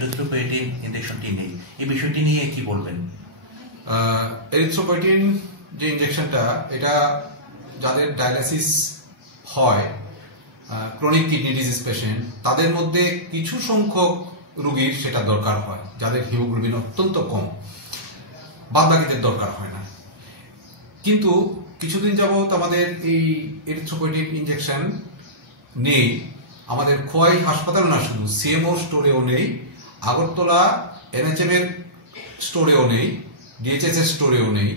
Erythropoietin ইনজেকশনটি নেই, এই বিষয়টি নিয়ে কি বলবেন? এরিথ্রোপয়েটিন যে ইনজেকশনটা, এটা যাদের ডায়ালাইসিস হয়, ক্রনিক কিডনি ডিজিজ পেশেন্ট, তাদের মধ্যে কিছু সংখ্যক রোগীর সেটা দরকার হয়, যাদের হিমোগ্লোবিন অত্যন্ত কম, বাদবাকিদের দরকার হয় না। কিন্তু কিছুদিন যাবত আমাদের এই এরিথ্রোপয়েটিন ইনজেকশন নেই, আমাদের খোয়াই হাসপাতাল না, শুধু সিএমও স্টোরেও নেই, আগরতলা এনএচএম এর স্টোরেও নেই, ডিএইচএস এর স্টোরেও নেই।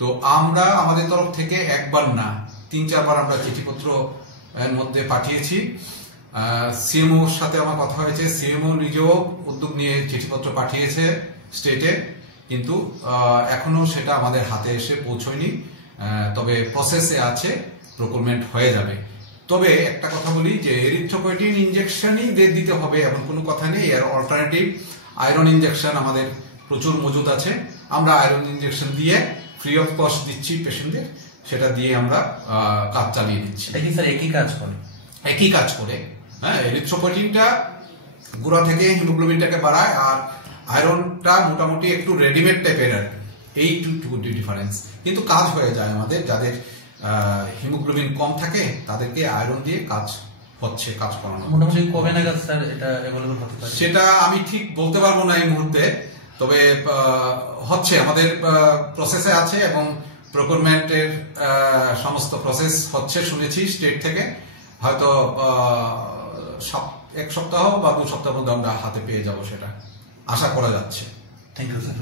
তো আমরা আমাদের তরফ থেকে একবার না 3-4 বার আমরা চিঠিপত্র এর মধ্যে পাঠিয়েছি। সিএমওর সাথে আমার কথা হয়েছে, সিএমও নিজেও উদ্যোগ নিয়ে চিঠিপত্র পাঠিয়েছে স্টেটে, কিন্তু এখনো সেটা আমাদের হাতে এসে পৌঁছয়নি। তবে প্রসেসে আছে, প্রকুরমেন্ট হয়ে যাবে। তবে একটা কথা বলি যে এরিথ্রোপয়েটিন ইনজেকশনই দিতে হবে এমন কোনো কথা নেই। এর অল্টারনেটিভ আয়রন ইনজেকশন আমাদের প্রচুর মজুদ আছে, আমরা আয়রন ইনজেকশন দিয়ে ফ্রি অফ কস্ট দিচ্ছি পেশেন্টদের, সেটা দিয়ে আমরা কাজ চালিয়ে দিচ্ছি। একই কাজ করে, একই কাজ করে। হ্যাঁ, এরিথ্রোপয়েটিনটা গোড়া থেকে হিমোগ্লোবিনটাকে বাড়ায়, আর আয়রনটা মোটামুটি একটু রেডিমেড টাইপের, আর এইটুকু ডিফারেন্স, কিন্তু কাজ হয়ে যায় আমাদের। যাদের হিমোগ্লোবিন কম থাকে তাদেরকে আয়রন দিয়ে কাজ করানো। মোটামুটি কবে নাগাদ স্যার এটা অ্যাভেলেবল হতে পারে? সেটা আমি ঠিক বলতে পারবো না এই মুহূর্তে, তবে হচ্ছে, আমাদের প্রসেসে আছে এবং প্রকুরমেন্টের সমস্ত প্রসেস হচ্ছে শুনেছি স্টেট থেকে। হয়তো 1 সপ্তাহ বা 2 সপ্তাহ মধ্যে আমরা হাতে পেয়ে যাব, সেটা আশা করা যাচ্ছে। Thank you sir.